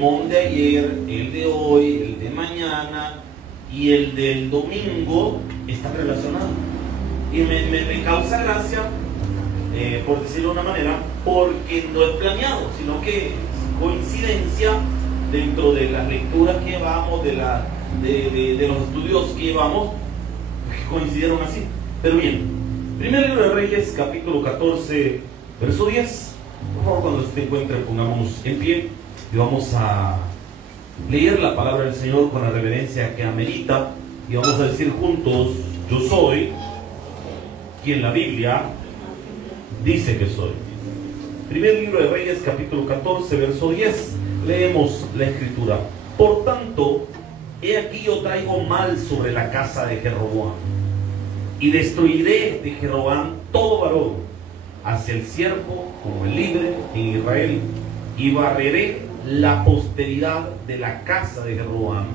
de ayer, el de hoy, el de mañana y el del domingo están relacionados. Y me causa gracia, por decirlo de una manera, porque no es planeado, sino que es coincidencia dentro de las lecturas que llevamos, de los estudios que llevamos, que coincidieron así. Pero bien, primer libro de Reyes, capítulo 14, verso 10. Por favor, cuando se encuentre, pongámonos en pie y vamos a leer la palabra del Señor con la reverencia que amerita, y vamos a decir juntos: yo soy quien la Biblia dice que soy. Primer libro de Reyes, capítulo 14, verso 10. Leemos la escritura: por tanto, he aquí yo traigo mal sobre la casa de Jeroboam, y destruiré de Jeroboam todo varón, hacia el siervo como el libre en Israel, y barreré la posteridad de la casa de Jeroboam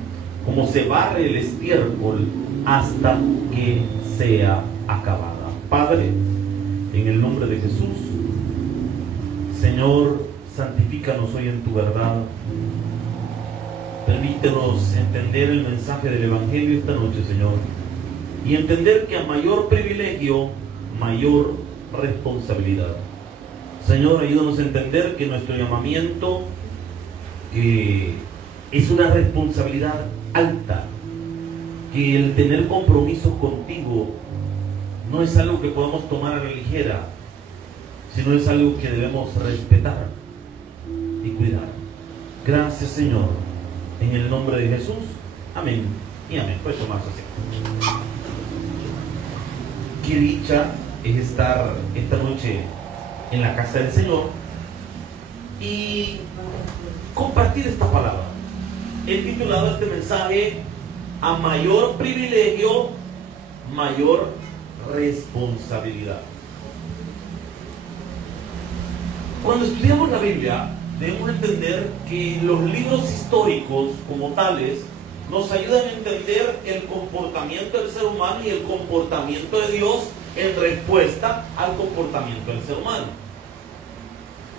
como se barre el estiércol hasta que sea acabada. Padre, en el nombre de Jesús, Señor, santifícanos hoy en tu verdad. Permítenos entender el mensaje del Evangelio esta noche, Señor, y entender que a mayor privilegio, mayor responsabilidad. Señor, ayúdanos a entender que nuestro llamamiento es una responsabilidad alta, que el tener compromisos contigo no es algo que podamos tomar a la ligera, sino es algo que debemos respetar y cuidar. Gracias, Señor, en el nombre de Jesús. Amén y amén. Puedes tomar así. Qué dicha es estar esta noche en la casa del Señor y compartir esta palabra. He titulado este mensaje: a mayor privilegio, mayor responsabilidad. Cuando estudiamos la Biblia, debemos entender que los libros históricos como tales nos ayudan a entender el comportamiento del ser humano y el comportamiento de Dios en respuesta al comportamiento del ser humano.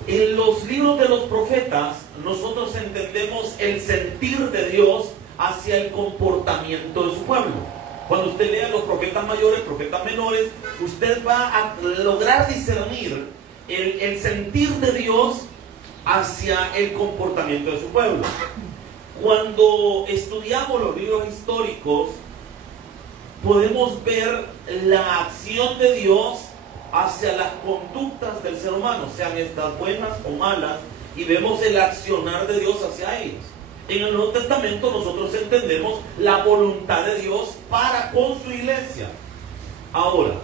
En los libros de los profetas nosotros entendemos el sentir de Dios hacia el comportamiento de su pueblo. Cuando usted lea los profetas mayores, profetas menores, usted va a lograr discernir el sentir de Dios hacia el comportamiento de su pueblo. Cuando estudiamos los libros históricos, podemos ver la acción de Dios hacia las conductas del ser humano, sean estas buenas o malas, y vemos el accionar de Dios hacia ellos. En el Nuevo Testamento nosotros entendemos la voluntad de Dios para con su iglesia. Ahora,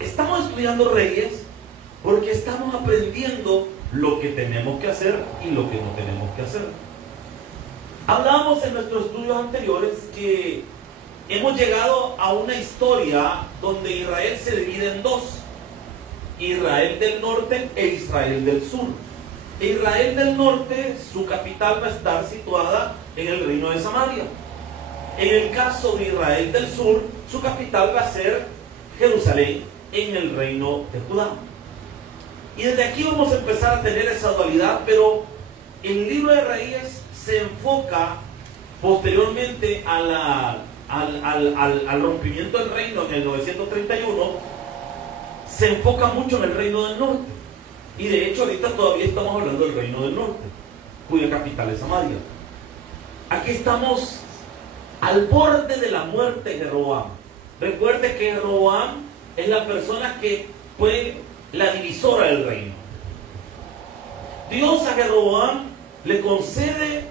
estamos estudiando Reyes porque estamos aprendiendo lo que tenemos que hacer y lo que no tenemos que hacer. Hablábamos en nuestros estudios anteriores que hemos llegado a una historia donde Israel se divide en dos: Israel del norte e Israel del sur. Israel del norte, su capital va a estar situada en el reino de Samaria. En el caso de Israel del sur, su capital va a ser Jerusalén, en el reino de Judá. Y desde aquí vamos a empezar a tener esa dualidad, pero el libro de Reyes se enfoca posteriormente al rompimiento del reino en el 931, se enfoca mucho en el reino del norte. Y de hecho ahorita todavía estamos hablando del reino del norte, cuya capital es Samaria. Aquí estamos al borde de la muerte de Jeroboam. Recuerde que Jeroboam es la persona que fue la divisora del reino. Dios a Jeroboam le concede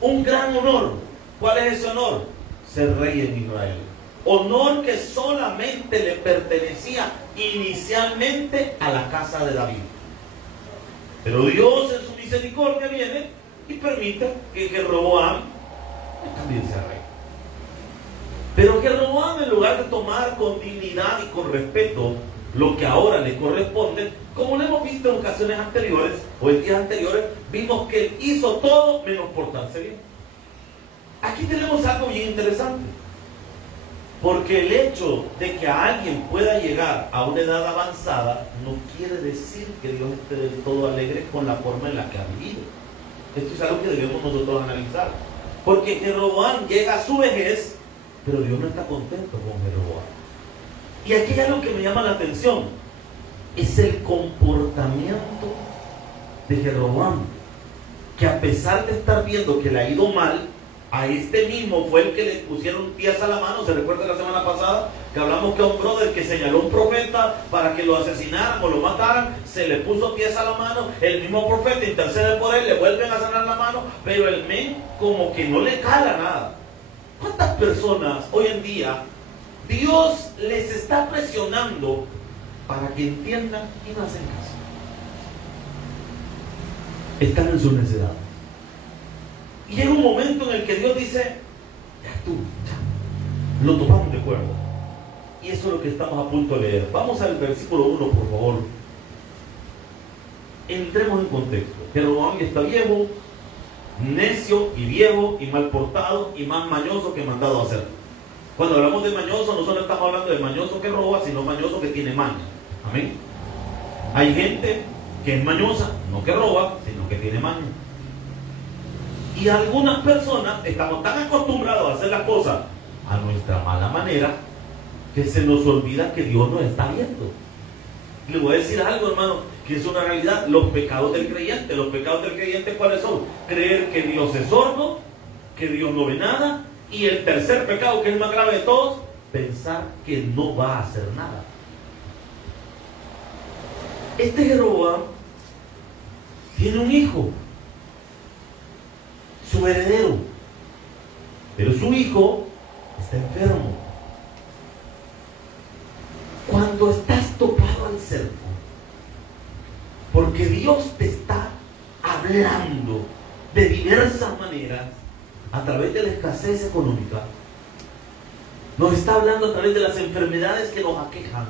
un gran honor. ¿Cuál es ese honor? Ser rey en Israel. Honor que solamente le pertenecía inicialmente a la casa de David. Pero Dios en su misericordia viene y permite que Jeroboam también sea rey. Pero Jeroboam, en lugar de tomar con dignidad y con respeto lo que ahora le corresponde, como lo hemos visto en ocasiones anteriores o en días anteriores, vimos que él hizo todo menos portarse bien. Aquí tenemos algo bien interesante, porque el hecho de que alguien pueda llegar a una edad avanzada no quiere decir que Dios esté del todo alegre con la forma en la que ha vivido. Esto es algo que debemos nosotros analizar. Porque Jeroboam llega a su vejez, pero Dios no está contento con Jeroboam. Y aquí hay algo que me llama la atención. Es el comportamiento de Jeroboam, que a pesar de estar viendo que le ha ido mal, a este mismo fue el que le pusieron pies a la mano. ¿Se recuerda la semana pasada que hablamos que a un brother que señaló a un profeta para que lo asesinaran o lo mataran, se le puso pies a la mano? El mismo profeta intercede por él, le vuelven a sanar la mano, pero el men como que no le cala nada. ¿Cuántas personas hoy en día Dios les está presionando para que entiendan y no hacen caso? Están en su necesidad. Y llega un momento en el que Dios dice, ya, lo tomamos de acuerdo. Y eso es lo que estamos a punto de leer. Vamos al versículo 1, por favor. Entremos en contexto. Jeroboam está viejo, necio y viejo y mal portado y más mañoso que mandado a hacer. Cuando hablamos de mañoso, no solo estamos hablando de mañoso que roba, sino mañoso que tiene maña. Amén. Hay gente que es mañosa, no que roba, sino que tiene maña. Y algunas personas estamos tan acostumbrados a hacer las cosas a nuestra mala manera que se nos olvida que Dios nos está viendo. Le voy a decir algo, hermano, que es una realidad. Los pecados del creyente. Los pecados del creyente, ¿cuáles son? Creer que Dios es sordo, que Dios no ve nada. Y el tercer pecado, que es el más grave de todos, pensar que no va a hacer nada. Este Jeroboam tiene un hijo, su heredero, pero su hijo está enfermo. Cuando estás topado al cerco, porque Dios te está hablando de diversas maneras a través de la escasez económica, nos está hablando a través de las enfermedades que nos aquejan,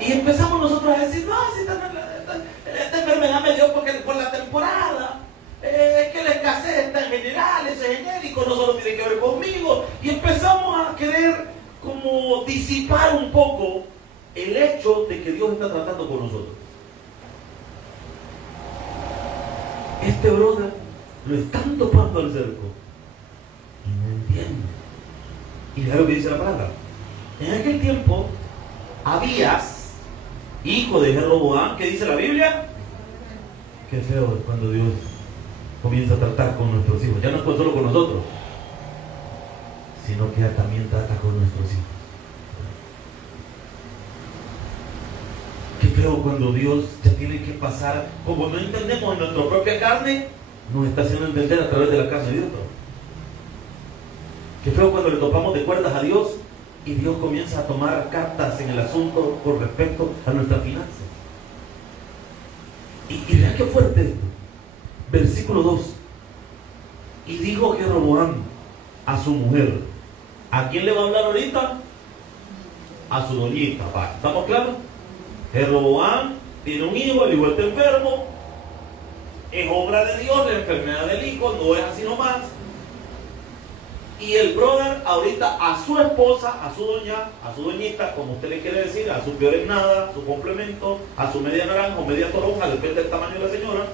y empezamos nosotros a decir, no, si esta enfermedad me dio por la temporada, es que la escasez está en general, es genérico, no solo tiene que ver conmigo, y empezamos a querer como disipar un poco el hecho de que Dios está tratando con nosotros. Este brother lo están topando al cerco y no entiende. Y vea lo que dice la palabra. En aquel tiempo, Abías, hijo de Jeroboam, ¿qué dice la Biblia? Qué feo es cuando Dios comienza a tratar con nuestros hijos. Ya no es solo con nosotros, sino que también trata con nuestros hijos. Qué feo cuando Dios ya tiene que pasar, como no entendemos en nuestra propia carne, nos está haciendo entender a través de la carne de otro. Qué feo cuando le topamos de cuerdas a Dios y Dios comienza a tomar cartas en el asunto con respecto a nuestras finanzas. Y vean qué fuerte esto. Versículo 2. Y dijo Jeroboam a su mujer. ¿A quién le va a hablar ahorita? A su doñita. ¿Estamos claros? Jeroboam tiene un hijo, el hijo está enfermo. Es obra de Dios, la enfermedad del hijo, no es así nomás. Y el brother ahorita a su esposa, a su doñita, como usted le quiere decir, a su peor en nada, su complemento, a su media naranja o media toronja, depende del tamaño de la señora,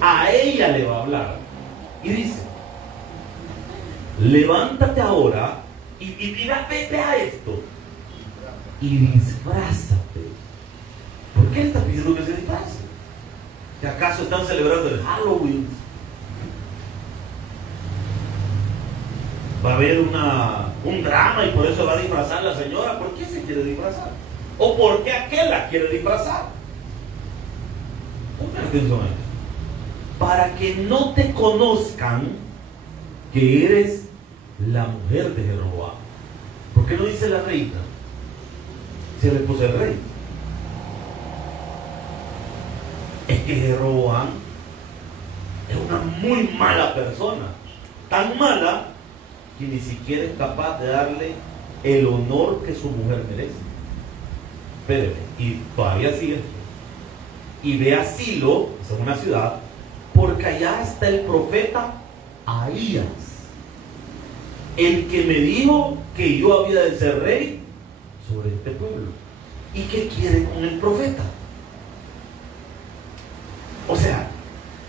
a ella le va a hablar. Y dice, levántate ahora y vete a esto y disfrázate. ¿Por qué está pidiendo que se disfrace? ¿Que acaso están celebrando el Halloween? Va a haber un drama y por eso va a disfrazar la señora. ¿Por qué se quiere disfrazar? ¿O por qué aquel la quiere disfrazar? Pongan atención a esto. Para que no te conozcan que eres la mujer de Jeroboam. ¿Por qué no dice la reina? Si es la esposa del rey. Es que Jeroboam es una muy mala persona. Tan mala que ni siquiera es capaz de darle el honor que su mujer merece. Espéreme, y todavía sigue. Y ve a Silo, es una ciudad, porque allá está el profeta Ahías, el que me dijo que yo había de ser rey sobre este pueblo. ¿Y qué quiere con el profeta? O sea,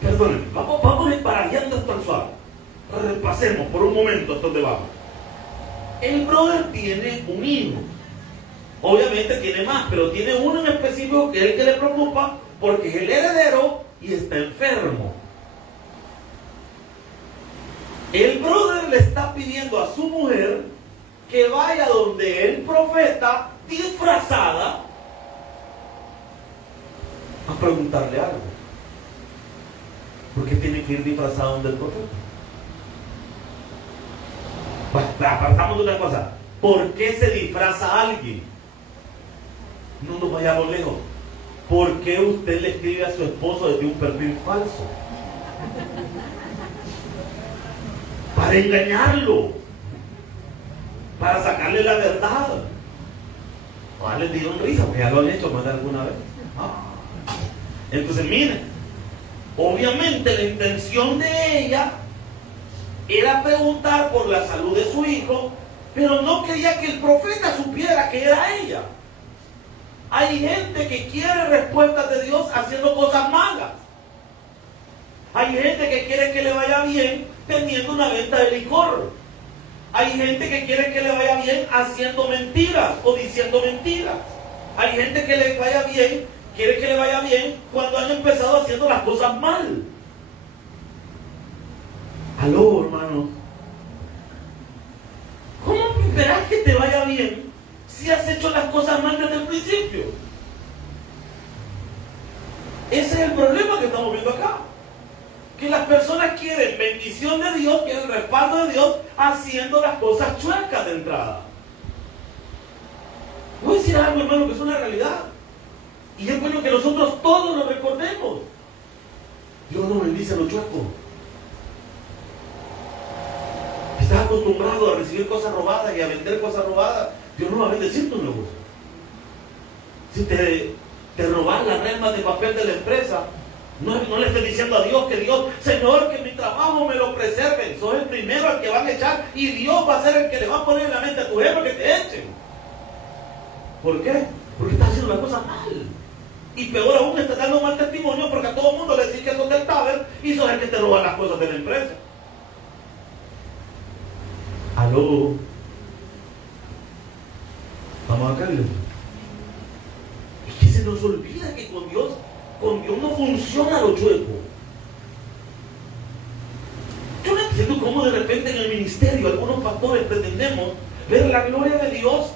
Perdónenme, vamos emparejando esto al suave. Repasemos por un momento hasta donde vamos. El brother tiene un hijo. Obviamente tiene más, pero tiene uno en específico que es el que le preocupa porque es el heredero y está enfermo. El brother le está pidiendo a su mujer que vaya donde el profeta, disfrazada, a preguntarle algo. ¿Por qué tiene que ir disfrazada donde el profeta? Bueno, apartamos de una cosa. ¿Por qué se disfraza a alguien? No nos vayamos lejos. ¿Por qué usted le escribe a su esposo desde un perfil falso? Para engañarlo, para sacarle la verdad. O les dio risa, porque ya lo han hecho más de alguna vez. Entonces miren, obviamente la intención de ella era preguntar por la salud de su hijo, pero no quería que el profeta supiera que era ella. Hay gente que quiere respuestas de Dios haciendo cosas malas. Hay gente que quiere que le vaya bien teniendo una venta de licor. Hay gente que quiere que le vaya bien haciendo mentiras o diciendo mentiras. Hay gente que le vaya bien, quiere que le vaya bien cuando han empezado haciendo las cosas mal. Aló, hermano. ¿Cómo esperas que te vaya bien si has hecho las cosas mal desde el principio? Ese es el problema que estamos viendo acá. Que las personas quieren bendición de Dios, quieren respaldo de Dios, haciendo las cosas chuecas de entrada. Voy a decir algo, hermano, que es una realidad. Y es bueno que nosotros todos lo recordemos. Dios no bendice a los chuecos. Estás acostumbrado a recibir cosas robadas y a vender cosas robadas, Dios no va a bendecir tu negocio. Si te robas las rentas de papel de la empresa, no le estés diciendo a Dios que Dios, Señor, que mi trabajo me lo preserven. Sos el primero al que van a echar y Dios va a ser el que le va a poner en la mente a tu jefe que te echen. ¿Por qué? Porque estás haciendo las cosas mal. Y peor aún, estás dando un mal testimonio porque a todo el mundo le decís que sos del taber y sos el que te roba las cosas de la empresa. Aló. Vamos acá, iglesia. Es que se nos olvida que con Dios no funciona lo chueco. Yo no entiendo cómo de repente en el ministerio algunos pastores pretendemos ver la gloria de Dios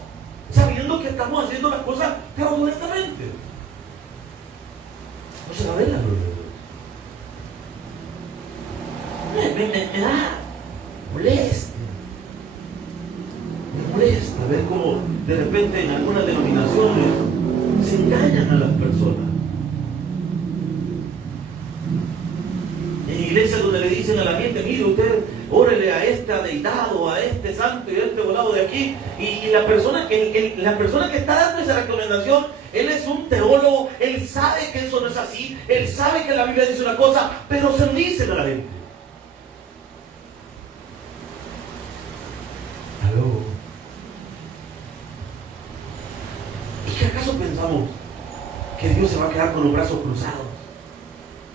sabiendo que estamos haciendo las cosas fraudulentamente. No se va a ver la gloria de Dios. Me da molesta. Me molesta ver cómo de repente en algunas denominaciones se engañan a las personas. En iglesias donde le dicen a la gente, mire usted, órele a esta deidad o a este santo y a este volado de aquí, y la persona que está dando esa recomendación, él es un teólogo, él sabe que eso no es así, él sabe que la Biblia dice una cosa, pero se lo dicen a la gente. Aló. ¿Y qué acaso pensamos que Dios se va a quedar con los brazos cruzados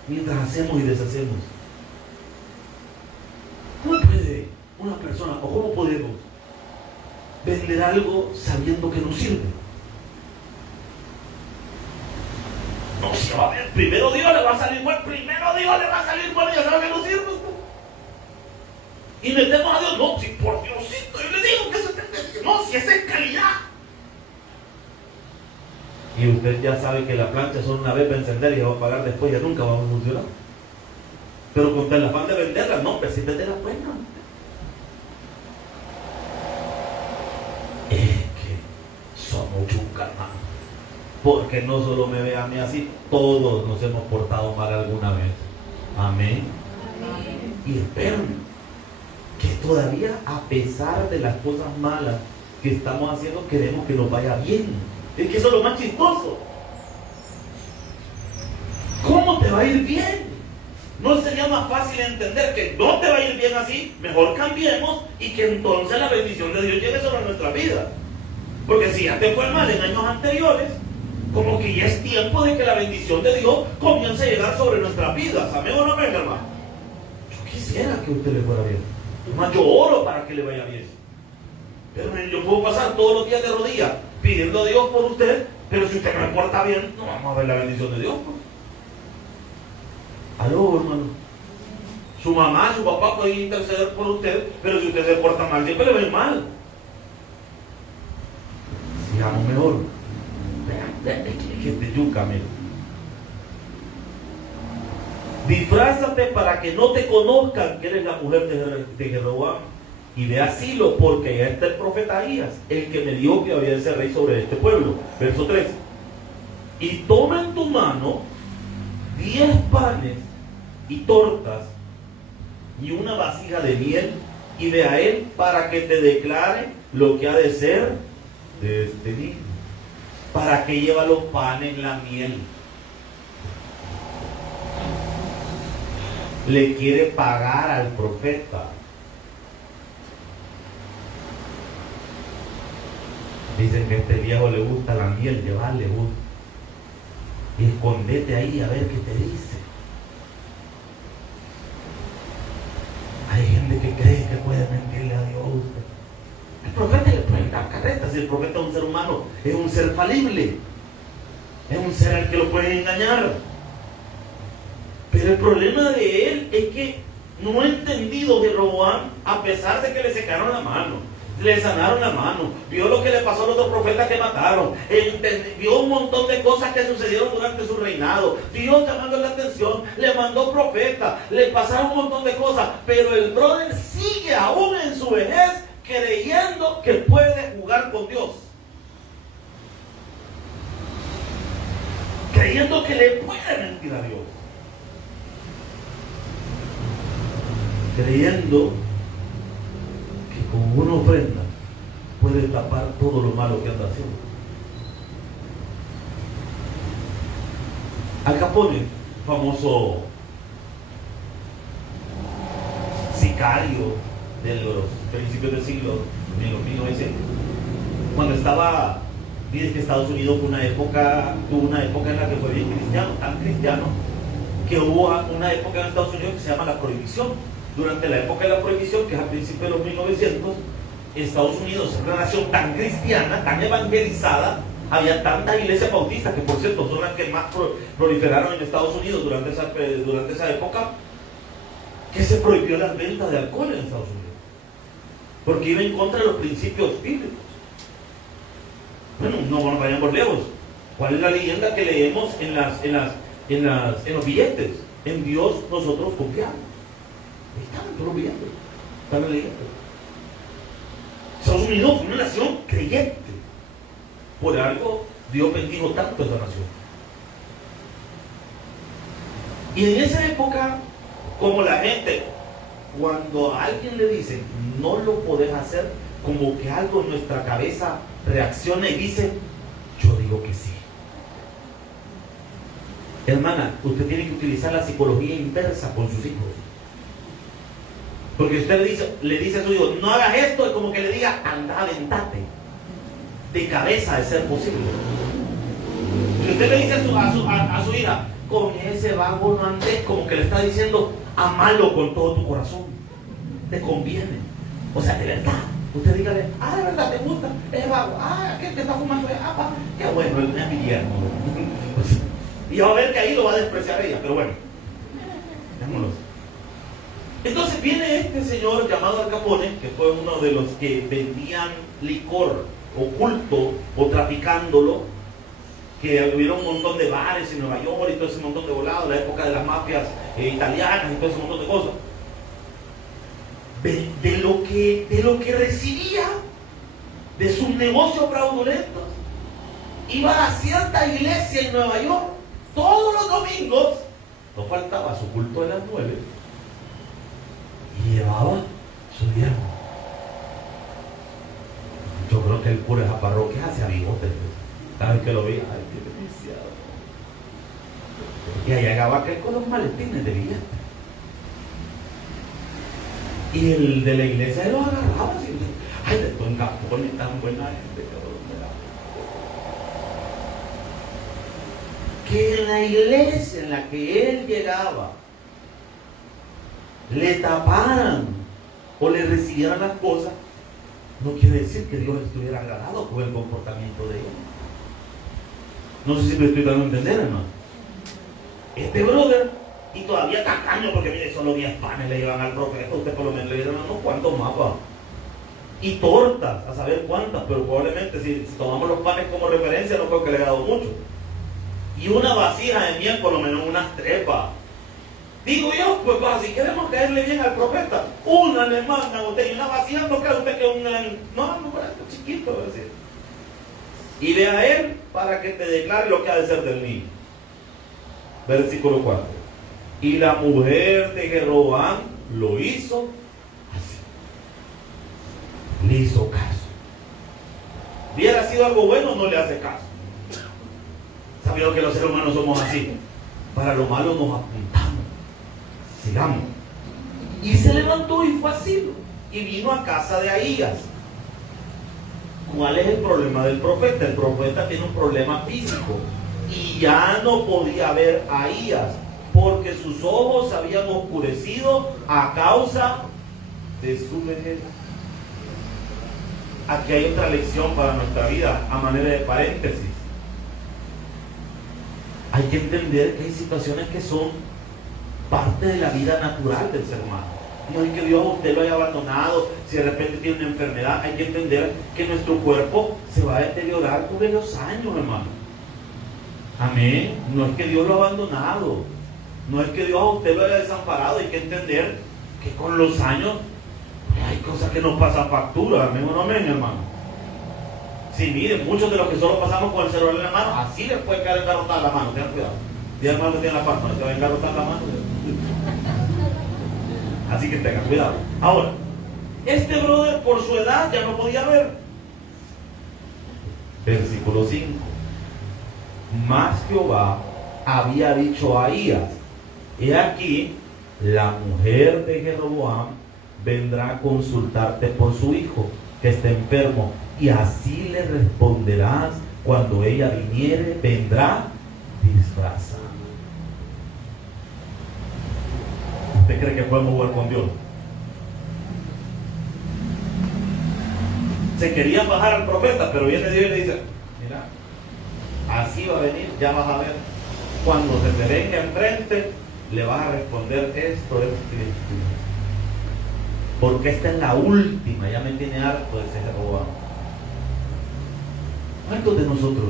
mientras hacemos y deshacemos? ¿Cómo puede una persona, o cómo podemos vender algo sabiendo que no sirve? No se va a ver, primero Dios le va a salir bueno, y ya sabe que no sirve. Y metemos a Dios, no, si por Diosito, yo le digo que eso no, si esa es calidad. Y usted ya sabe que la plancha son una vez para encender y va a pagar después, ya nunca va a funcionar. Pero con el afán de venderla, no, pero si venderla buena. Es que somos chucas, hermano. Porque no solo me ve a mí así, todos nos hemos portado mal alguna vez. Amén. Y esperen que todavía, a pesar de las cosas malas que estamos haciendo, queremos que nos vaya bien. Es que eso es lo más chistoso. ¿Cómo te va a ir bien? ¿No sería más fácil entender que no te va a ir bien así? Mejor cambiemos y que entonces la bendición de Dios llegue sobre nuestra vida. Porque si ya te fue mal en años anteriores, Como que ya es tiempo de que la bendición de Dios comience a llegar sobre nuestras vidas. ¿Amén o no amén, hermano? Yo quisiera que a usted le fuera bien. Además, yo oro para que le vaya bien. Pero yo puedo pasar todos los días de rodillas pidiendo a Dios por usted, pero si usted no me porta bien, no vamos a ver la bendición de Dios. Pues. Aló, hermano. Su mamá, su papá pueden interceder por usted, pero si usted se porta mal, siempre le ven mal. Sigamos mejor. Que te yuca, mira. Disfrázate para que no te conozcan que eres la mujer de Jeroboam. Y ve a Silo, porque ya está el profeta Ahías, el que me dijo que había de ser rey sobre este pueblo. Verso 3. Y toma en tu mano 10 panes y tortas y una vasija de miel, y ve a él para que te declare lo que ha de ser de este niño. ¿Para qué lleva los panes, la miel? Le quiere pagar al profeta. Dicen que a este viejo le gusta la miel, llevarle gusta. Y escondete ahí a ver qué te dice. Hay gente que cree que puede mentirle a Dios. El profeta le puede dar carretas. Si el profeta es un ser humano, es un ser falible, es un ser al que lo pueden engañar. Pero el problema de él es que no ha entendido de Jeroboam, a pesar de que le secaron la mano, le sanaron la mano, vio lo que le pasó a los dos profetas que mataron, vio un montón de cosas que sucedieron durante su reinado, Dios llamando la atención, le mandó profeta, le pasaron un montón de cosas, pero el brother sigue aún en su vejez creyendo que puede jugar con Dios, creyendo que le puede mentir a Dios, creyendo con una ofrenda puede tapar todo lo malo que anda haciendo. Al Capone, famoso sicario de los principios del siglo 1900, cuando estaba, dice que Estados Unidos tuvo una época en la que fue bien cristiano, tan cristiano, que hubo una época en Estados Unidos que se llama la prohibición. Durante la época de la prohibición, que es a principios de los 1900, Estados Unidos es una nación tan cristiana, tan evangelizada, había tantas iglesias bautistas, que por cierto son las que más proliferaron en Estados Unidos durante esa época, que se prohibió la venta de alcohol en Estados Unidos, porque iba en contra de los principios bíblicos. Bueno, no nos vayamos lejos. ¿Cuál es la leyenda que leemos en los billetes? En Dios nosotros confiamos. Están todos los billetes, están leyendo. Estados Unidos fue una nación creyente. Por algo Dios bendijo tanto a esa nación. Y en esa época, como la gente, cuando a alguien le dicen no lo podés hacer, como que algo en nuestra cabeza reacciona y dice, yo digo que sí. Hermana, usted tiene que utilizar la psicología inversa con sus hijos. Porque usted le dice a su hijo, no hagas esto, es como que le diga, anda, aventate. De cabeza, de ser posible. Si usted le dice a su hija, con ese vago no andes, como que le está diciendo, amalo con todo tu corazón. Te conviene. O sea, de verdad. Usted dígale, de verdad te gusta, es vago. Aquel que está fumando, qué bueno, es mi yerno. Y va a ver que ahí lo va a despreciar ella, pero bueno. Démonos. Entonces viene este señor llamado Al Capone, que fue uno de los que vendían licor oculto o traficándolo, que hubiera un montón de bares en Nueva York y todo ese montón de volados, la época de las mafias italianas y todo ese montón de cosas. De lo que recibía de sus negocios fraudulentos, iba a cierta iglesia en Nueva York todos los domingos, no faltaba su culto de las 9, y llevaba su diezmo. Yo creo que el cura de esa parroquia hacía bigotes. Cada vez que lo veía, ay, qué deliciado. Y ahí llegaba aquel con los maletines de billetes. Y el de la iglesia lo agarraba así. Ay, de todo en Capone, tan buena gente, cabrón. que en la iglesia en la que él llegaba le taparan o le recibieran las cosas, no quiere decir que Dios estuviera agradado con el comportamiento de él. No sé si me estoy dando a entender, hermano. Este brother, y todavía tacaño, porque mire, solo 10 panes le llevan al profeta, usted por lo menos le dieron unos cuantos mapas. Y tortas, a saber cuántas, pero probablemente si tomamos los panes como referencia, no creo que le haya dado mucho. Y una vasija de miel, por lo menos unas 3. Digo yo, pues si queremos caerle bien al profeta, una le manda a usted, y una vasija no cree usted que no, esto chiquito, es decir. Y ve a él para que te declare lo que ha de ser del niño. Versículo 4. Y la mujer de Jeroboam lo hizo así. Le hizo caso. Hubiera sido algo bueno, no le hace caso. Sabido que los seres humanos somos así. Para lo malo nos apuntamos. Sigamos. Y se levantó y fue así. Y vino a casa de Ahías. ¿Cuál es el problema del profeta? El profeta tiene un problema físico. Y ya no podía ver a Ahías, porque sus ojos se habían oscurecido a causa de su vejez. Aquí hay otra lección para nuestra vida, a manera de paréntesis. Hay que entender que hay situaciones que son parte de la vida natural del ser humano. No es que Dios a usted lo haya abandonado, si de repente tiene una enfermedad. Hay que entender que nuestro cuerpo se va a deteriorar con los años, hermano. Amén. No es que Dios lo ha abandonado, no es que Dios a usted lo haya desamparado. Hay que entender que con los años hay cosas que nos pasan factura. Amén o no amén, hermano. Sí, miren, muchos de los que solo pasamos con el celular en la mano, así les puede quedar engarrotada la mano. Tengan cuidado. Y hermano que tiene la palma, te va a engarrotar la mano. Así que tengan cuidado. Ahora, este brother por su edad ya no podía ver. Versículo 5. Mas Jehová había dicho a Ahías: he aquí, la mujer de Jeroboam vendrá a consultarte por su hijo, que está enfermo, y así le responderás cuando ella viniere, vendrá disfrazada. ¿Usted cree que podemos jugar con Dios? Se quería bajar al profeta, pero viene Dios y le dice: mira, así va a venir, ya vas a ver. Cuando se te venga enfrente, le vas a responder esto, esto y esto. Porque esta es la última, ya me tiene harto de ese Jeroboam. ¿Cuántos de nosotros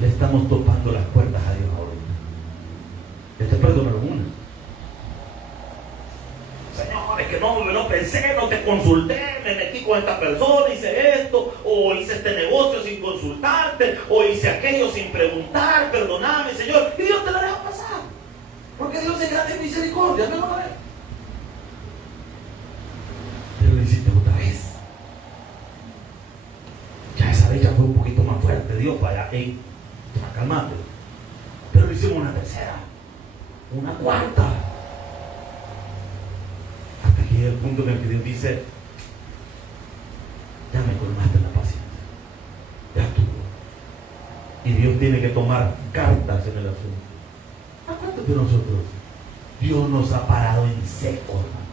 le estamos topando las puertas a Dios ahorita? Este es número 1. Señor, es que no pensé, no te consulté, me metí con esta persona, hice esto, o hice este negocio sin consultarte, o hice aquello sin preguntar, perdóname, Señor. Y Dios te la deja pasar, porque Dios es grande en misericordia, ¿me lo va a ver? Pero lo hiciste otra vez. Ya esa vez ya fue un poquito más fuerte. Dios, vaya, calmate. Pero lo hicimos una tercera, una cuarta. Hasta que llega el punto en el que Dios dice: ya me colmaste la paciencia, ya estuvo. Y Dios tiene que tomar cartas en el asunto. ¿A cuántos de nosotros Dios nos ha parado en seco, hermano,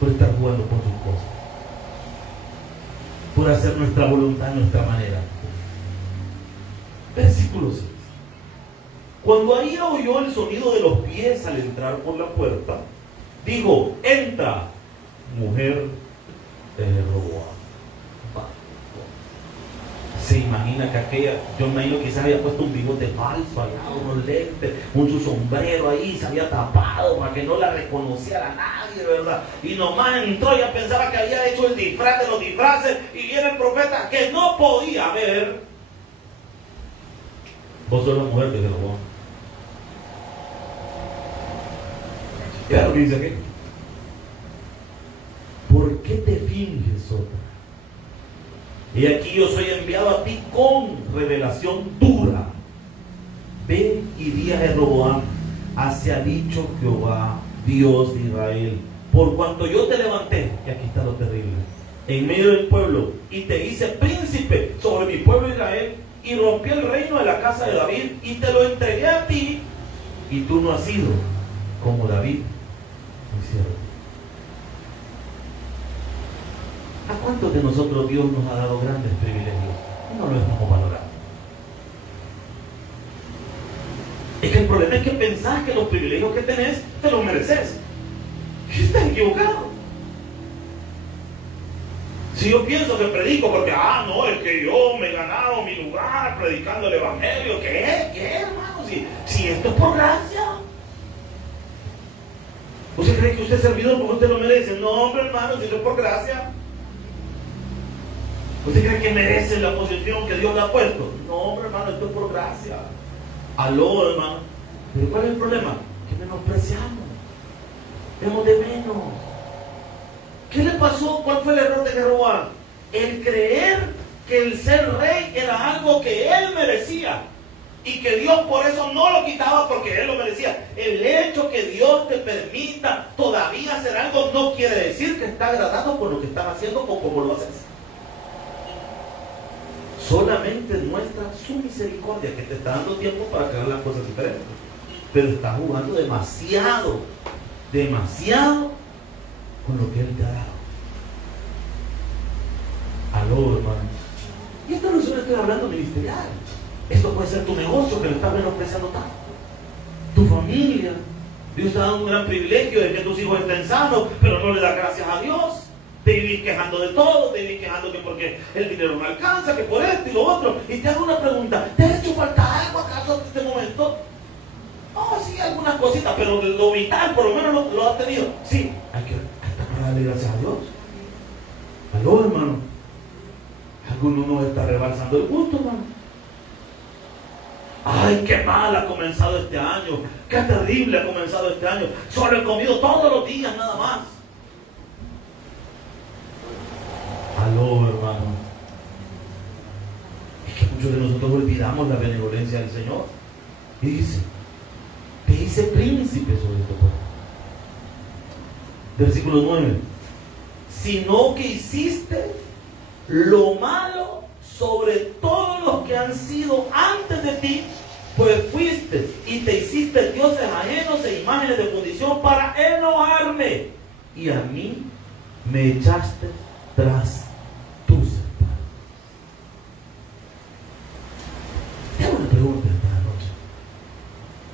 por estar jugando con sus cosas, por hacer nuestra voluntad a nuestra manera? Versículo 6. Cuando Ahías oyó el sonido de los pies al entrar por la puerta, dijo: entra, mujer de Jeroboam. Se imagina que aquella, yo me imagino que quizás había puesto un bigote falso allá, unos lentes, su sombrero ahí, se había tapado para que no la reconociera nadie, ¿verdad? Y nomás entró, ya pensaba que había hecho el disfraz de los disfraces, y viene el profeta que no podía ver. Vos sos la mujer de Jeroboam. ¿Qué lo que dice aquí? ¿Por qué te finges otra? Y aquí yo soy enviado a ti con revelación dura. Ven y di a Jeroboam: así ha dicho Jehová, Dios de Israel, por cuanto yo te levanté, y aquí está lo terrible, en medio del pueblo, y te hice príncipe sobre mi pueblo Israel, y rompí el reino de la casa de David y te lo entregué a ti, y tú no has sido como David, mi siervo. ¿A cuántos de nosotros Dios nos ha dado grandes privilegios y no lo estamos valorando? Es que el problema es que pensás que los privilegios que tenés te los mereces. Y estás equivocado. Si yo pienso que predico porque, no, es que yo me he ganado mi lugar predicando el evangelio, ¿qué, hermano? Si esto es por gracia. ¿Usted cree que usted es servidor porque usted lo merece? No, hombre, hermano, si esto es por gracia. ¿Usted cree que merece la posición que Dios le ha puesto? No, hombre, hermano, esto es por gracia. Aló, hermano. Pero ¿cuál es el problema? Que menospreciamos. Vemos de menos. ¿Qué le pasó? ¿Cuál fue el error de Jeroboam? El creer que el ser rey era algo que él merecía y que Dios por eso no lo quitaba porque él lo merecía. El hecho que Dios te permita todavía hacer algo no quiere decir que está agradado por lo que estás haciendo o como lo haces. Solamente muestra su misericordia, que te está dando tiempo para crear las cosas diferentes. Pero está jugando demasiado con lo que Él te ha dado. Aló, hermano. Y esto no solo estoy hablando ministerial. Esto puede ser tu negocio que lo está menospreciando tanto. Tu familia. Dios te ha dado un gran privilegio de que tus hijos estén sanos, pero no le das gracias a Dios. Te vivís quejando de todo, te vivís quejando que porque el dinero no alcanza, que por esto y lo otro. Y te hago una pregunta: ¿te ha hecho falta algo acaso en este momento? Sí, algunas cositas, pero lo vital por lo menos lo has tenido. Sí, hay que darle gracias a Dios. Aló, hermano. Alguno nos está rebalsando el gusto, hermano. Ay, qué mal ha comenzado este año. Qué terrible ha comenzado este año. Solo he comido todos los días nada más. Aló, hermano. Es que muchos de nosotros olvidamos la benevolencia del Señor. Y dice: te hice príncipe sobre tu pueblo. Versículo 9. Sino que hiciste lo malo sobre todos los que han sido antes de ti, pues fuiste y te hiciste dioses ajenos e imágenes de fundición para enojarme, y a mí me echaste tras tus espaldas. Te hago una pregunta esta noche.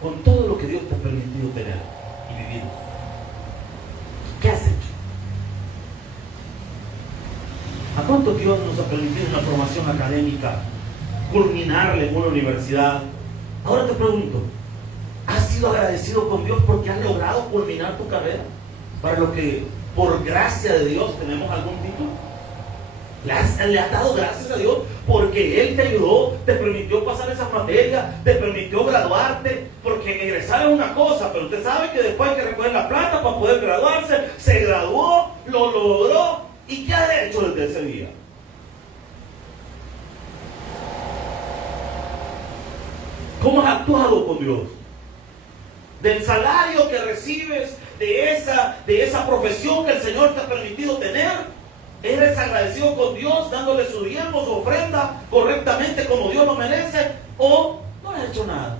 Con todo lo que Dios te ha permitido tener y vivir, ¿qué has hecho? ¿A cuánto Dios nos ha permitido una formación académica, culminarle en una universidad? Ahora te pregunto, ¿has sido agradecido con Dios porque has logrado culminar tu carrera? Para lo que por gracia de Dios tenemos algún título. ¿Le has dado gracias a Dios porque Él te ayudó, te permitió pasar esas materias, te permitió graduarte? Porque egresar es una cosa, pero usted sabe que después hay que recoger la plata para poder graduarse. Se graduó, lo logró. ¿Y qué has hecho desde ese día? ¿Cómo has actuado con Dios? Del salario que recibes, de esa profesión que el Señor te ha permitido tener, ¿eres agradecido con Dios dándole su diezmo, su ofrenda correctamente como Dios lo merece? ¿O no has hecho nada?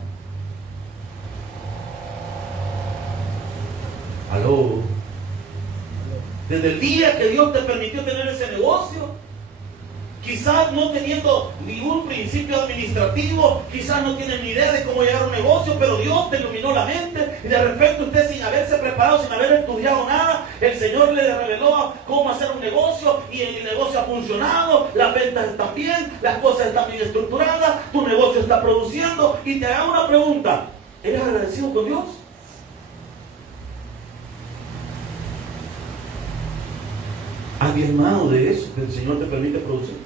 Aló. Desde el día que Dios te permitió tener ese negocio, quizás no teniendo ningún principio administrativo, quizás no tienes ni idea de cómo llegar a un negocio, pero Dios te iluminó la mente y de repente usted, sin haberse preparado, sin haber estudiado nada, el Señor le reveló cómo hacer un negocio y el negocio ha funcionado, las ventas están bien, las cosas están bien estructuradas, tu negocio está produciendo. Y te hago una pregunta: ¿eres agradecido con Dios? ¿Has diezmado de eso que el Señor te permite producir?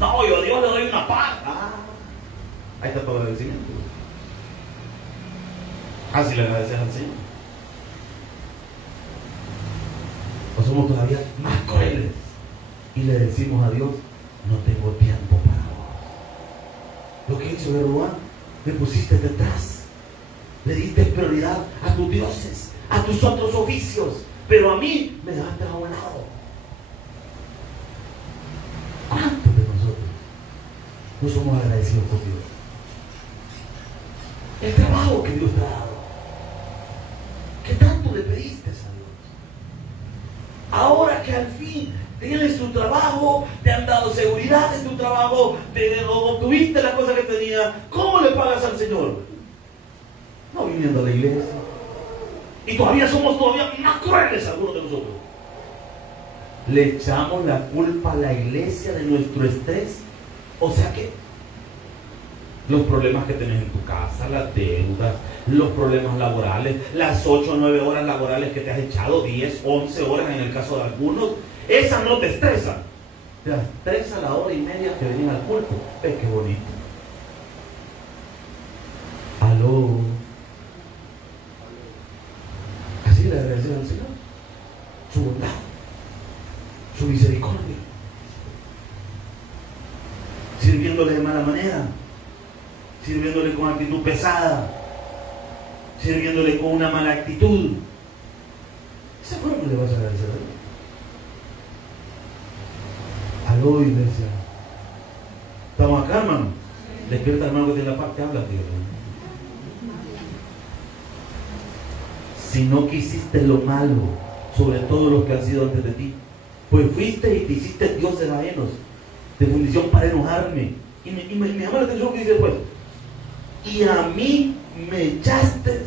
No, yo a Dios le doy una parte. Ahí está todo el agradecimiento. Así le agradeces al Señor. O somos todavía más crueles y le decimos a Dios: no tengo tiempo para vos. Lo que hizo Jeroboam, le pusiste detrás, le diste prioridad a tus dioses, a tus otros oficios, pero a mí me dejaste a un lado. no somos agradecidos con Dios. El trabajo que Dios te ha dado, ¿qué tanto le pediste a Dios? Ahora que al fin tienes tu trabajo, te han dado seguridad en tu trabajo, obtuviste la cosa que tenías, ¿cómo le pagas al Señor? No viniendo a la iglesia. Y todavía somos más crueles algunos de nosotros. Le echamos la culpa a la iglesia de nuestro estrés. O sea que los problemas que tienes en tu casa, las deudas, los problemas laborales, las 8 o 9 horas laborales que te has echado, 10, 11 horas en el caso de algunos, esas no te estresan. Te estresa la hora y media que venís al culto. Qué bonito. Aló. Así le agradecemos al Señor su bondad, su misericordia, sirviéndole de mala manera, sirviéndole con actitud pesada, sirviéndole con una mala actitud. ¿Esa forma le vas a agradecer a Dios? Aló, iglesia. ¿Estamos acá, hermano? Despierta, hermano, que tiene la parte, habla, Dios. Si no quisiste lo malo sobre todos los que han sido antes de ti, pues fuiste y te hiciste dioses ajenos de fundición para enojarme. Y me llama la atención que dice después: y a mí me echaste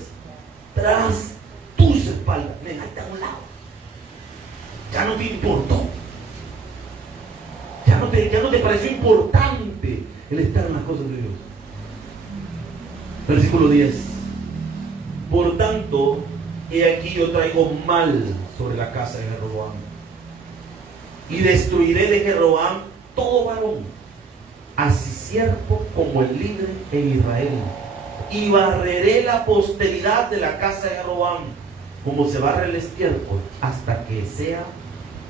tras tus espaldas, me dejaste a un lado, ya no te importó, ya no te pareció importante el estar en las cosas de Dios. Versículo 10: por tanto, he aquí yo traigo mal sobre la casa de Jeroboam, y destruiré de Jeroboam todo varón, así siervo como el libre en Israel, y barreré la posteridad de la casa de Jeroboam como se barre el estiércol hasta que sea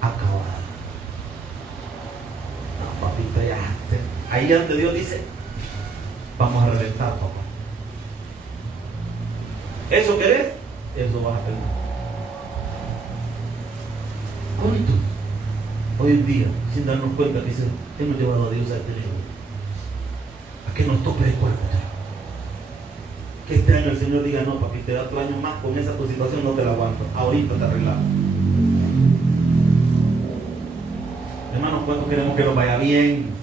acabada. No, papito, ya. Ahí donde Dios dice: vamos a reventar, papá. ¿Eso querés? Eso vas a tener. ¿Cuánto? Hoy en día, sin darnos cuenta, que hemos llevado a Dios a este nivel, a que nos tope de cuerpo. Que este año el Señor diga: no, papi, te da otro año más con esa tu situación, no te la aguanto, ahorita te arreglamos. Hermanos, ¿cuánto queremos que nos vaya bien?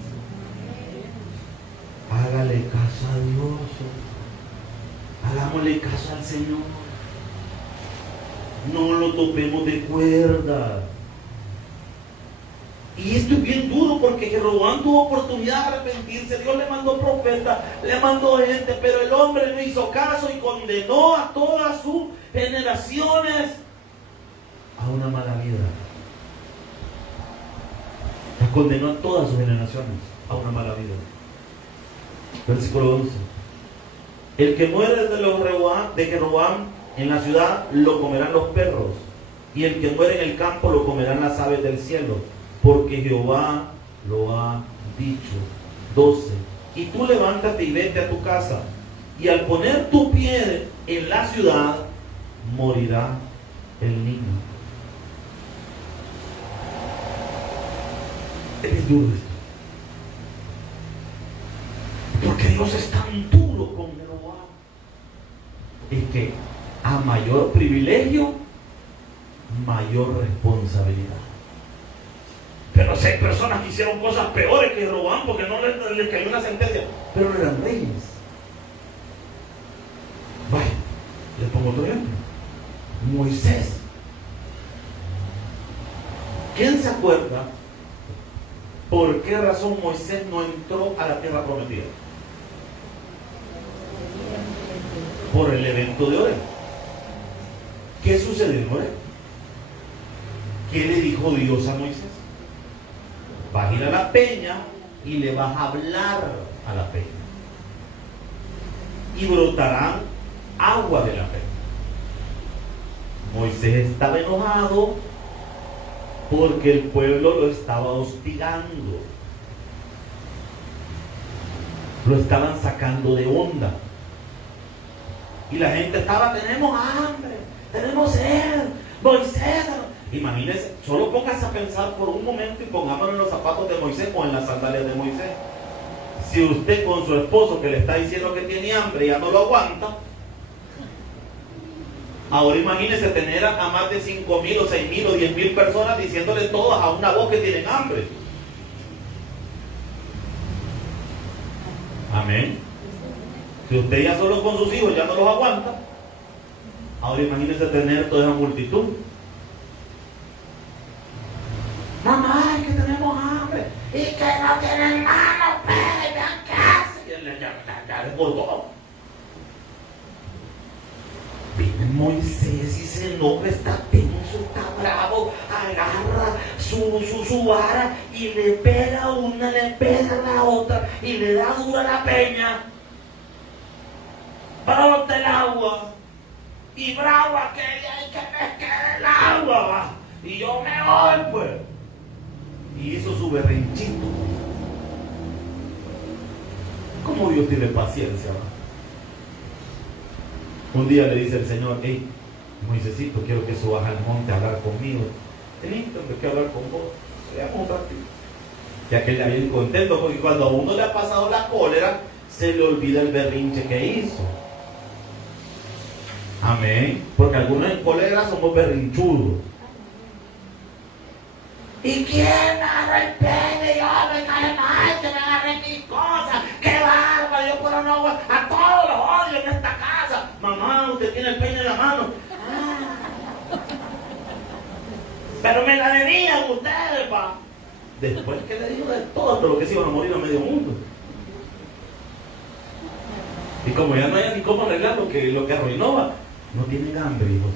Hágale caso a Dios, hagámosle caso al Señor, no lo topemos de cuerda. Y esto es bien duro, porque Jeroboam tuvo oportunidad de arrepentirse. Dios le mandó profetas, le mandó gente, pero el hombre no hizo caso y condenó a todas sus generaciones a una mala vida. Las condenó a todas sus generaciones a una mala vida. Versículo 11: el que muere de Jeroboam en la ciudad lo comerán los perros, y el que muere en el campo lo comerán las aves del cielo, porque Jehová lo ha dicho. 12: y tú levántate y vete a tu casa, y al poner tu pie en la ciudad morirá el niño. Es duro esto, porque Dios es tan duro con Jeroboam. Es que a mayor privilegio, mayor responsabilidad. Pero si hay personas que hicieron cosas peores que Jeroboam, porque no les cayó una sentencia, pero no eran reyes. Vaya, les pongo otro ejemplo: Moisés. ¿Quién se acuerda por qué razón Moisés no entró a la tierra prometida? Por el evento de Oreb. ¿Qué sucedió en Oreb? ¿Qué le dijo Dios a Moisés? Vas a ir a la peña y le vas a hablar a la peña, y brotarán agua de la peña. Moisés estaba enojado porque el pueblo lo estaba hostigando, lo estaban sacando de onda, y la gente estaba: tenemos hambre, tenemos sed, Moisés. Imagínense, solo póngase a pensar por un momento y pongámonos en los zapatos de Moisés o en las sandalias de Moisés. Si usted con su esposo que le está diciendo que tiene hambre ya no lo aguanta, ahora imagínese tener a más de 5,000 o 6,000 o 10,000 personas diciéndole todas a una voz que tienen hambre. Amén. Si usted ya solo con sus hijos ya no los aguanta, ahora imagínese tener toda esa multitud. Mamá, es que tenemos hambre y que no tienen manos, vean qué hace. Ya les botó. Viene Moisés y se enoja, está tenso, está bravo, agarra su vara y le pega a una, le pega a la otra y le da dura la peña. Brota el agua y bravo aquella y que me quede el agua, va. Y yo me voy, pues. Y hizo su berrinchito. ¿Cómo Dios tiene paciencia, va? Un día le dice el Señor: hey, Moisésito, quiero que subas al monte a hablar conmigo. Tenés que hablar con vos. Veamos un ratito. Ya que él está bien contento, porque cuando a uno le ha pasado la cólera, se le olvida el berrinche que hizo. Amén. Porque algunos en cólera somos berrinchudos. ¿Y quién agarra el pene? Yo me cae mal que me agarre mis cosas. ¡Qué bárbaro! Yo puedo no a todos los odio en esta casa. Mamá, usted tiene el peine en la mano. Pero me la debían ustedes, pa. Después que le dijo de todo lo que se iban a morir a medio mundo. Y como ya no hay ni cómo arreglar lo que arruinó, va, no tienen hambre, hijos.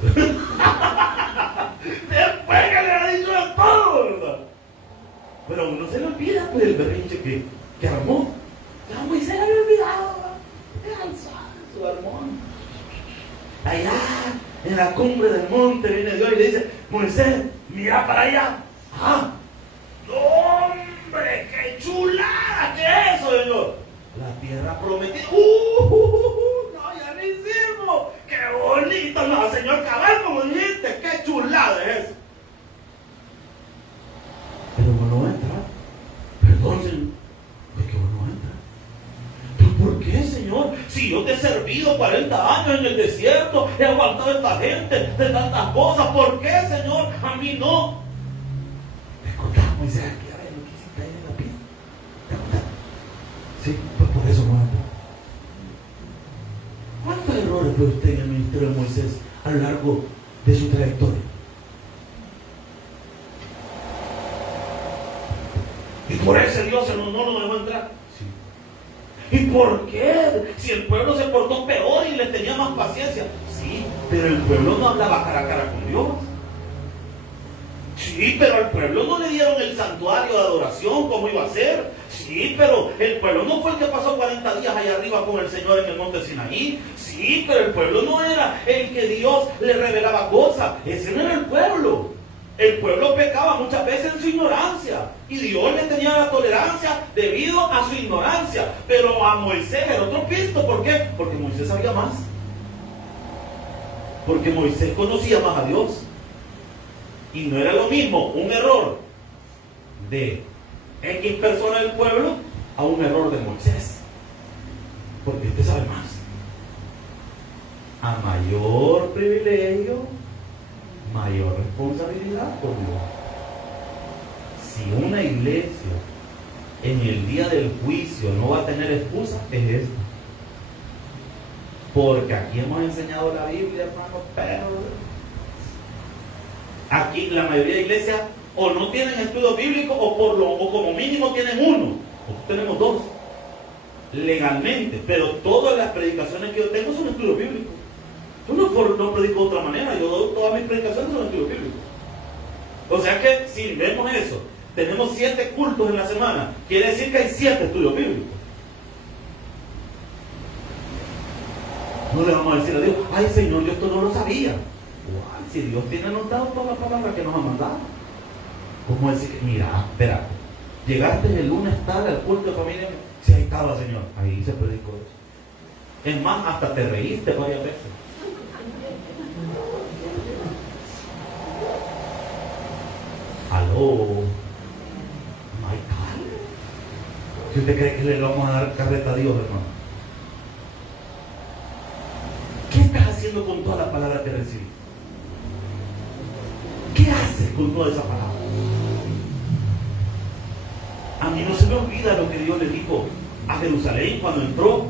Después que le ha dicho de todo, ¿verdad? Pero a uno se le olvida, pues, el berrinche que armó. Ya Moisés se le había olvidado, su hermano. Allá, en la cumbre del monte, viene Dios y le dice: Moisés, mira para allá. ¡Ah! ¡Hombre, qué chulada! ¿Qué es eso, Señor? La tierra prometida. No, ya lo hicimos. ¡Qué bonito! No, Señor, cabal, como dijiste, qué chulada es eso. Pero no va a entrar. Perdón, Señor. ¿Por qué no va a entrar? ¿Pero por qué, Señor? Si yo te he servido 40 años en el desierto, he aguantado a esta gente de tantas cosas, ¿por qué, Señor? A mí no. ¿Te contás, Moisés, que a ver lo que hiciste ahí en la piedra? ¿Te contás? Sí, pues por eso no anda. ¿Cuántos errores fue usted en el ministerio de Moisés a lo largo de su trayectoria? Y por ese Dios no lo dejó entrar. Sí. ¿Y por qué? Si el pueblo se portó peor y le tenía más paciencia. Sí, pero el pueblo no hablaba cara a cara con Dios. Sí, pero al pueblo no le dieron el santuario de adoración como iba a ser. Sí, pero el pueblo no fue el que pasó 40 días allá arriba con el Señor en el monte Sinaí. Sí, pero el pueblo no era el que Dios le revelaba cosas. Ese no era el pueblo. El pueblo pecaba muchas veces en su ignorancia y Dios le tenía la tolerancia debido a su ignorancia. Pero a Moisés era otro pisto. ¿Por qué? Porque Moisés sabía más. Porque Moisés conocía más a Dios. Y no era lo mismo un error de X persona del pueblo a un error de Moisés. Porque usted sabe más. A mayor privilegio, mayor responsabilidad por Dios. Si una iglesia en el día del juicio no va a tener excusa, es esta. Porque aquí hemos enseñado la Biblia, hermano, pero aquí la mayoría de iglesias o no tienen estudio bíblico o como mínimo tienen uno. Nosotros tenemos dos legalmente, pero todas las predicaciones que yo tengo son estudios bíblicos. Yo no predico de otra manera, todas mis predicaciones son estudios bíblicos. O sea que si vemos eso, tenemos 7 cultos en la semana, quiere decir que hay 7 estudios bíblicos. No le vamos a decir a Dios: ay, Señor, yo esto no lo sabía. Si Dios tiene anotado todas las palabras que nos ha mandado, ¿cómo decir que, mira, espérate, llegaste el lunes tarde al culto de familia? Sí, ahí estaba, Señor, ahí se predicó eso. Es más, hasta te reíste varias veces. Aló, Michael, Si usted cree que le vamos a dar carreta a Dios, hermano. ¿Qué estás haciendo con toda la palabra que recibes? ¿Qué haces con toda esa palabra? A mí no se me olvida lo que Dios le dijo a Jerusalén cuando entró.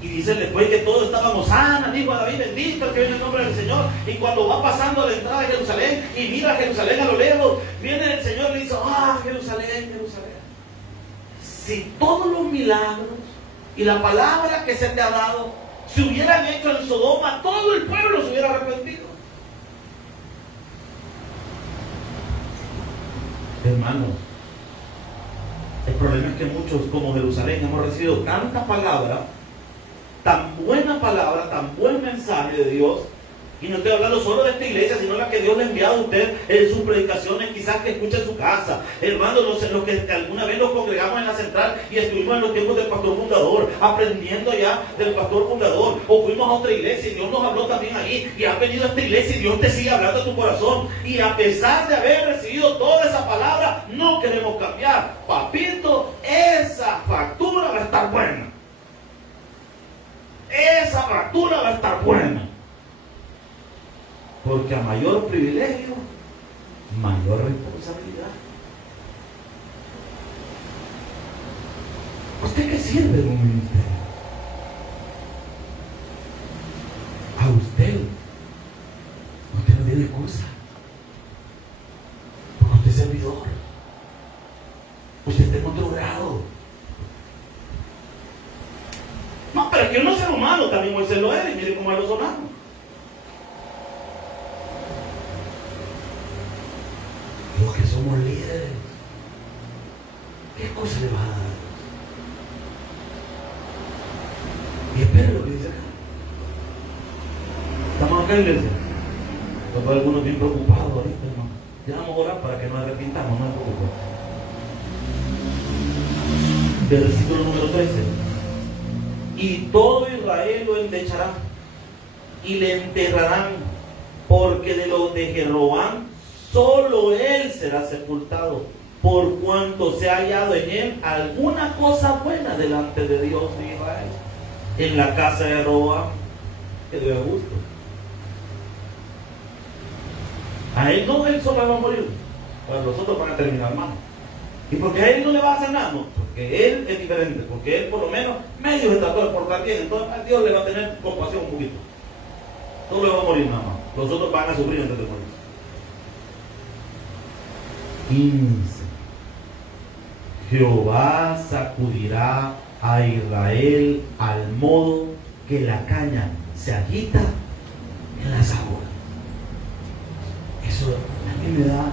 Y dice después que todos estábamos sanos, dijo a David, bendito el que viene en el nombre del Señor. Y cuando va pasando a la entrada de Jerusalén y mira a Jerusalén a lo lejos, viene el Señor y le dice, Jerusalén, Jerusalén. Si todos los milagros y la palabra que se te ha dado se hubieran hecho en Sodoma, todo el pueblo se hubiera arrepentido. Hermanos, el problema es que muchos como Jerusalén hemos recibido tanta palabra, tan buena palabra, tan buen mensaje de Dios, y no estoy hablando solo de esta iglesia, sino la que Dios le ha enviado a usted en sus predicaciones, quizás que escuche en su casa. Hermanos, los que alguna vez nos congregamos en la central y estuvimos en los tiempos del pastor fundador, aprendiendo ya del pastor fundador, o fuimos a otra iglesia y Dios nos habló también ahí, y has venido a esta iglesia y Dios te sigue hablando a tu corazón, y a pesar de haber recibido toda esa palabra, no queremos cambiar. Papito, esa factura va a estar buena. Esa factura va a estar buena. Porque a mayor privilegio, mayor responsabilidad. ¿Usted qué sirve en un ministerio? A usted no tiene excusa. Porque usted es servidor. Usted está en otro grado. No, pero es que uno es ser humano, también Moisés lo era, y mire cómo es los humanos. Los que somos líderes, ¿qué cosa le va a dar? Y espera lo que dice acá. Estamos acá, iglesia. Porque hay algunos bien preocupados ahorita, hermano. Ya vamos a orar para que nos arrepintamos, no se preocupen. Versículo número 13. Y todo Israel lo endechará y le enterrarán, porque de los de Jeroboam solo él será sepultado, por cuanto se ha hallado en él alguna cosa buena delante de Dios de Israel. En la casa de Jeroboam, que dio gusto. A él no, él solo va a morir. Para los otros van a terminar mal. ¿Y porque a él no le va a hacer nada? No, porque él es diferente, porque él por lo menos medio se trató de portar bien, entonces a Dios le va a tener compasión un poquito. No le va a morir nada más. Los otros van a sufrir antes de morir. 15. Jehová sacudirá a Israel al modo que la caña se agita en las aguas. Eso a mí me da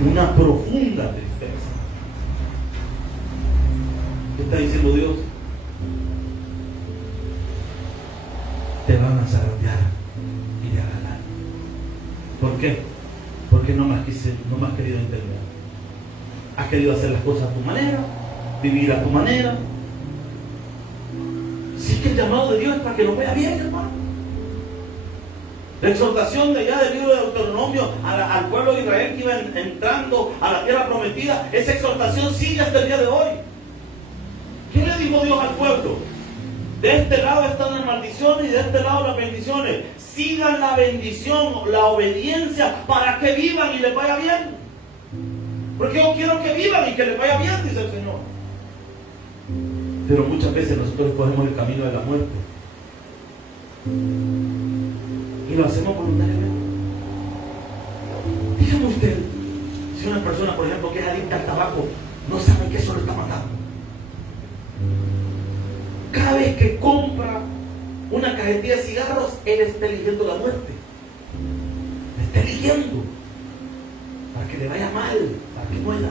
una profunda tristeza. ¿Qué está diciendo Dios? Te van a zarandear y te van a ganar. ¿Por qué? Porque no me has querido entender. Has querido hacer las cosas a tu manera, vivir a tu manera. Sí, que el llamado de Dios es para que lo vea bien, hermano. La exhortación de allá del libro de Deuteronomio al pueblo de Israel que iba entrando a la tierra prometida, esa exhortación sigue hasta el día de hoy. ¿Qué le dijo Dios al pueblo? De este lado están las maldiciones y de este lado las bendiciones. Sigan la bendición, la obediencia, para que vivan y les vaya bien. Porque yo quiero que vivan y que les vaya bien, dice el Señor. Pero muchas veces nosotros escogemos el camino de la muerte. Y lo hacemos voluntariamente. Dígame usted, si una persona, por ejemplo, que es adicta al tabaco, no sabe que eso lo está matando. Cada vez que compra una cajetilla de cigarros, él está eligiendo la muerte. Le está eligiendo para que le vaya mal, para que muera.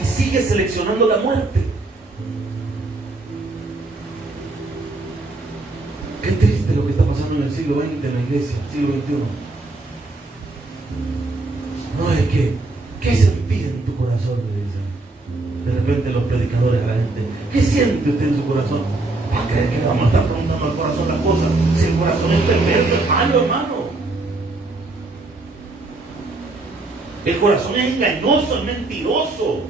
Y sigue seleccionando la muerte. Qué triste lo que está pasando en el siglo XX en la iglesia, siglo XXI. No es que, ¿qué sentís en tu corazón? Le dicen de repente los predicadores a la gente. ¿Qué siente usted en su corazón? ¿Va a creer que le vamos a estar preguntando al corazón las cosas? Si el corazón es perverso, es malo, hermano. El corazón es engañoso, es mentiroso.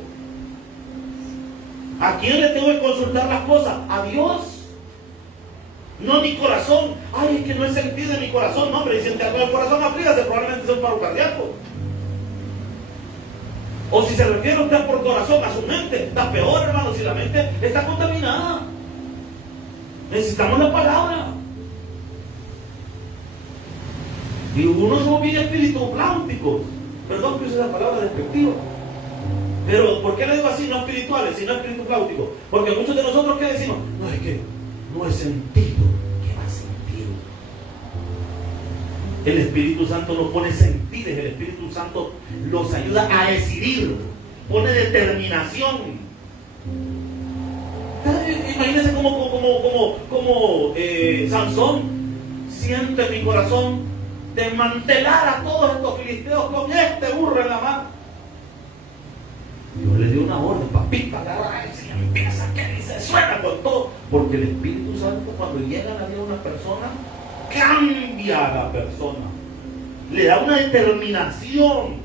¿A quién le tengo que consultar las cosas? A Dios. No mi corazón. Ay, es que no he sentido en mi corazón. No, hombre, y si el corazón aflígase, probablemente sea un paro cardíaco. O si se refiere usted por corazón a su mente, está peor, hermano, si la mente está contaminada. Necesitamos la palabra. Y unos somos bien espirituáuticos. Perdón que use la palabra despectiva. Pero, ¿por qué le digo así? No espirituales, sino espirituáuticos. Porque muchos de nosotros, ¿qué decimos? No, es que no he sentido. ¿Qué va a sentir? El Espíritu Santo nos pone sentidos. El Espíritu Santo los ayuda a decidir. Pone determinación. Imagínense como Sansón siente en mi corazón desmantelar a todos estos filisteos con este burro en la mano. Dios le dio una orden, papita, agarra y empieza a se suena con todo. Porque el Espíritu Santo, cuando llega a la vida de una persona, cambia a la persona. Le da una determinación.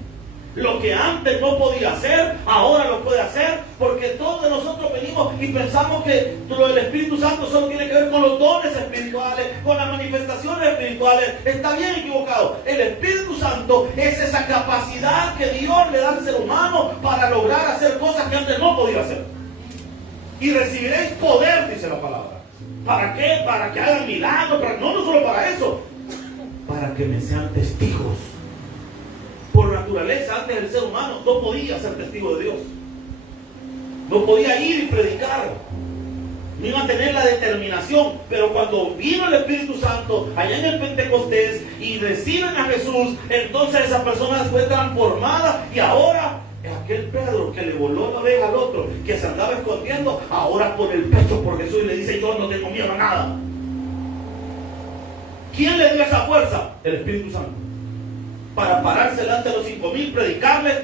Lo que antes no podía hacer, ahora lo puede hacer, porque todos de nosotros venimos y pensamos que lo del Espíritu Santo solo tiene que ver con los dones espirituales, con las manifestaciones espirituales. Está bien equivocado. El Espíritu Santo es esa capacidad que Dios le da al ser humano para lograr hacer cosas que antes no podía hacer. Y recibiréis poder, dice la palabra. ¿Para qué? Para que hagan milagros, no solo para eso, para que me sean testigos. Por naturaleza, antes el ser humano no podía ser testigo de Dios. No podía ir y predicar. No iba a tener la determinación. Pero cuando vino el Espíritu Santo allá en el Pentecostés y reciben a Jesús, entonces esa persona fue transformada. Y ahora aquel Pedro que le voló la oreja al otro, que se andaba escondiendo, ahora pone el pecho por Jesús y le dice: yo no tengo miedo a nada. ¿Quién le dio esa fuerza? El Espíritu Santo. Para pararse delante de los 5,000, predicarles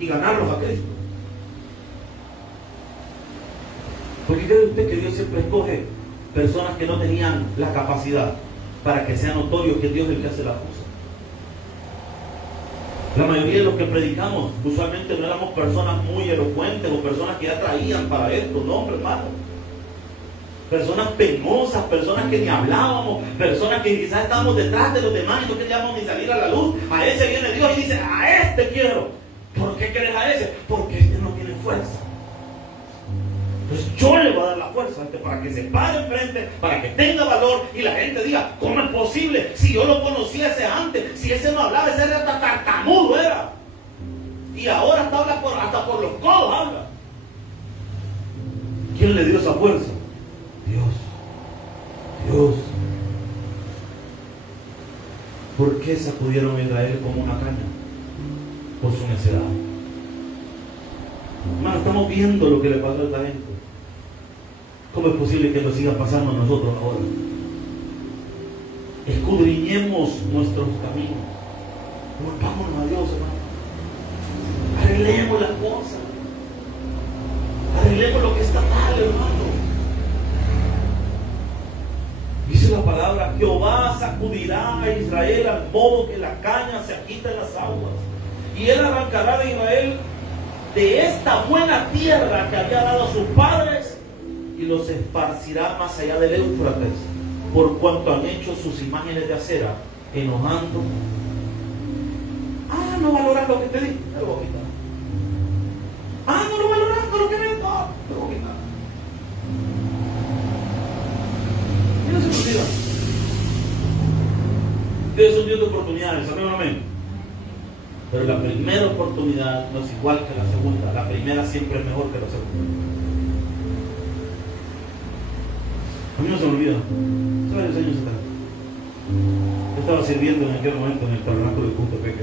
y ganarlos a Cristo. ¿Por qué cree usted que Dios siempre escoge personas que no tenían la capacidad para que sea notorio que Dios es el que hace las cosas? La mayoría de los que predicamos usualmente no éramos personas muy elocuentes o personas que ya traían para esto, no, hombre, hermano. Personas penosas, personas que ni hablábamos, personas que quizás estábamos detrás de los demás y no queríamos ni salir a la luz. A ese viene Dios y dice: a este quiero. ¿Por qué quieres a ese? Porque este no tiene fuerza. Entonces yo le voy a dar la fuerza a este para que se pare enfrente, para que tenga valor y la gente diga: ¿cómo es posible? Si yo lo conociese antes, si ese no hablaba, ese era hasta tartamudo era. Y ahora hasta por los codos habla. ¿Quién le dio esa fuerza? Dios. ¿Por qué sacudieron a Israel como una caña? Por su necedad. Hermano, estamos viendo lo que le pasó a esta gente. ¿Cómo es posible que nos siga pasando a nosotros ahora? Escudriñemos nuestros caminos. Volvámonos a Dios, hermano. Arreglemos las cosas. Arreglemos lo que está mal, hermano. Dice la palabra: Jehová sacudirá a Israel al modo que la caña se agita en las aguas. Y él arrancará de Israel de esta buena tierra que había dado a sus padres y los esparcirá más allá del Éufrates, por cuanto han hecho sus imágenes de acera, enojando. No valoras lo que te di, te lo voy a quitar. No lo valoras, no lo querés, no, te lo voy a quitar. Y no se me olvida. Dios es un Dios de oportunidades, amén. Pero la primera oportunidad no es igual que la segunda. La primera siempre es mejor que la segunda. A mí no se me olvida. Hace varios años atrás, yo estaba sirviendo en aquel momento en el tabernáculo de Jutepec.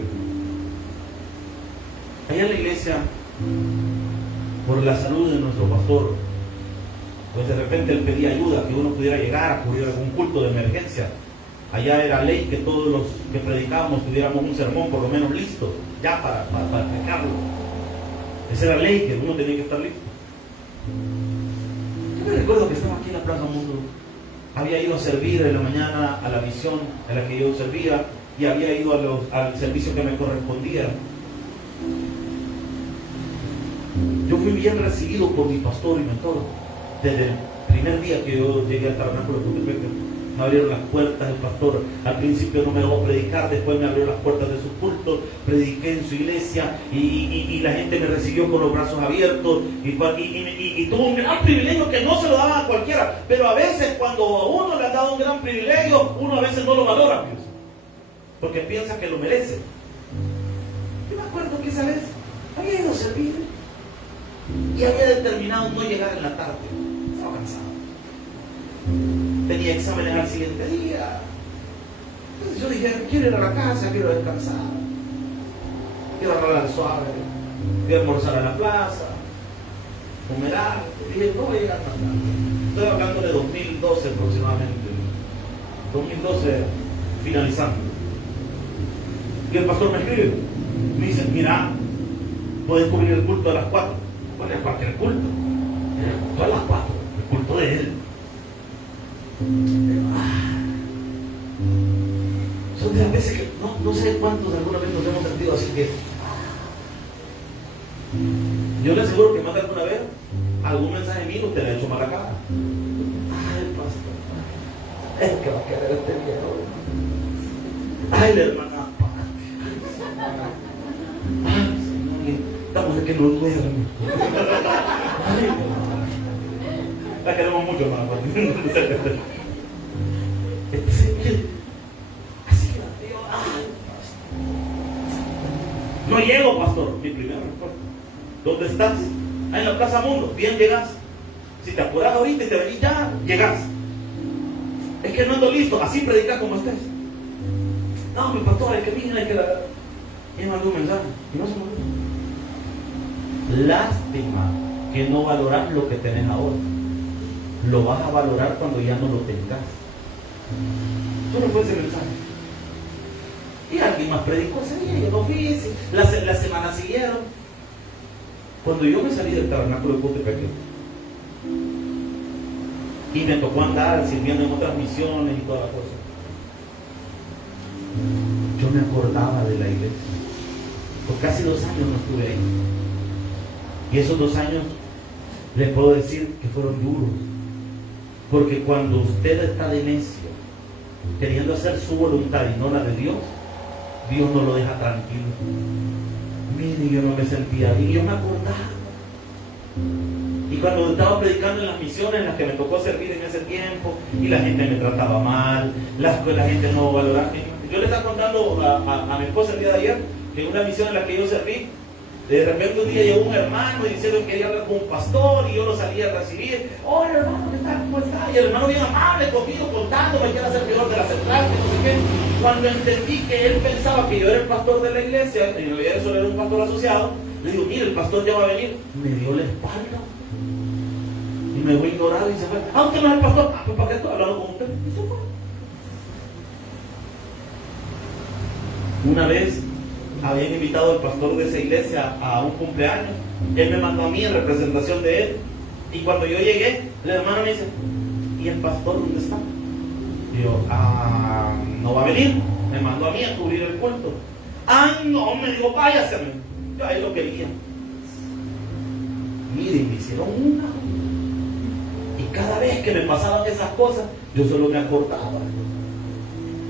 Allá en la iglesia, por la salud de nuestro pastor, pues de repente él pedía ayuda, que uno pudiera llegar a cubrir algún culto de emergencia. Allá era ley que todos los que predicábamos tuviéramos un sermón por lo menos listo, ya para explicarlo. Esa era ley, que uno tenía que estar listo. Yo me recuerdo que estaba aquí en la Plaza Mundo. Había ido a servir en la mañana a la misión en la que yo servía y había ido al servicio que me correspondía. Yo fui bien recibido por mi pastor y mentor. Desde el primer día que yo llegué al tabernáculo de Cotepeque, me abrieron las puertas. El pastor al principio no me dejó predicar, después me abrió las puertas de su culto, prediqué en su iglesia y la gente me recibió con los brazos abiertos y tuvo un gran privilegio que no se lo daban a cualquiera. Pero a veces cuando a uno le han dado un gran privilegio, uno a veces no lo valora, pues, porque piensa que lo merece. Yo me acuerdo que esa vez había ido a servir y había determinado no llegar en la tarde. Estaba cansado. Tenía exámenes al siguiente día. Entonces yo dije, quiero ir a la casa, quiero descansar. Quiero arreglar suave. Quiero almorzar a la plaza. Comer algo. Dije, no voy a llegar más tarde. Estoy hablando de 2012 aproximadamente. 2012 finalizando. Y el pastor me escribe. Me dice, mira, puedes cubrir el culto a las 4. ¿Cuál es cualquier culto? El culto a las 4. El culto de él. Son de las veces que no sé cuántos alguna vez nos hemos sentido así que yo le aseguro que más de alguna vez algún mensaje mío te le ha hecho mala cara. Ay, pastor, es que va a querer este viejo. Ay, la hermana, ay, Señor, estamos de que no duerme. Ay, la queremos mucho, hermano. Así que yo, ay, pastor. No llego, pastor. Mi primera respuesta. ¿Dónde estás? Ah, en la Plaza Mundo. Bien, llegas. Si te apuras ahorita y te venís ya, llegas. Es que no ando listo. Así predica como estés. No, mi pastor, es que mira, hay que la... Y me mandó un mensaje. Y no se me olvidó. Lástima que no valoras lo que tenés ahora. Lo vas a valorar cuando ya no lo tengas. Solo fue ese mensaje. Y alguien más predicó ese día. Yo no fui. La semana siguieron. Cuando yo me salí del tabernáculo de Cotepeque y me tocó andar sirviendo en otras misiones y toda la cosa, yo me acordaba de la iglesia. Por casi 2 años no estuve ahí. Y esos 2 años les puedo decir que fueron duros. Porque cuando usted está de necio, queriendo hacer su voluntad y no la de Dios, Dios no lo deja tranquilo. Mire, yo no me sentía bien, yo me acordaba. Y cuando estaba predicando en las misiones en las que me tocó servir en ese tiempo, y la gente me trataba mal, la gente no valoraba. Yo le estaba contando a mi esposa el día de ayer, que en una misión en la que yo serví, de repente un día llegó un hermano y dijeron que quería hablar con un pastor y yo lo salí a recibir. Hola hermano, ¿qué tal? ¿Cómo está? Y el hermano bien amable conmigo, contándome que era servidor de la central, que no sé qué. Cuando entendí que él pensaba que yo era el pastor de la iglesia, y en realidad eso era un pastor asociado, le digo, mire, el pastor ya va a venir. Me dio la espalda. Y me voy a ignorar y se fue. Ah, usted no es el pastor. Ah, pues ¿para qué estoy hablando con usted? Y se fue. Una vez habían invitado al pastor de esa iglesia a un cumpleaños. Él me mandó a mí en representación de él. Y cuando yo llegué, el hermano me dice, ¿y el pastor dónde está? Y yo, no va a venir. Me mandó a mí a cubrir el culto. No, me dijo, váyase. Yo ahí lo quería. Miren, me hicieron una. Y cada vez que me pasaban esas cosas, yo solo me acordaba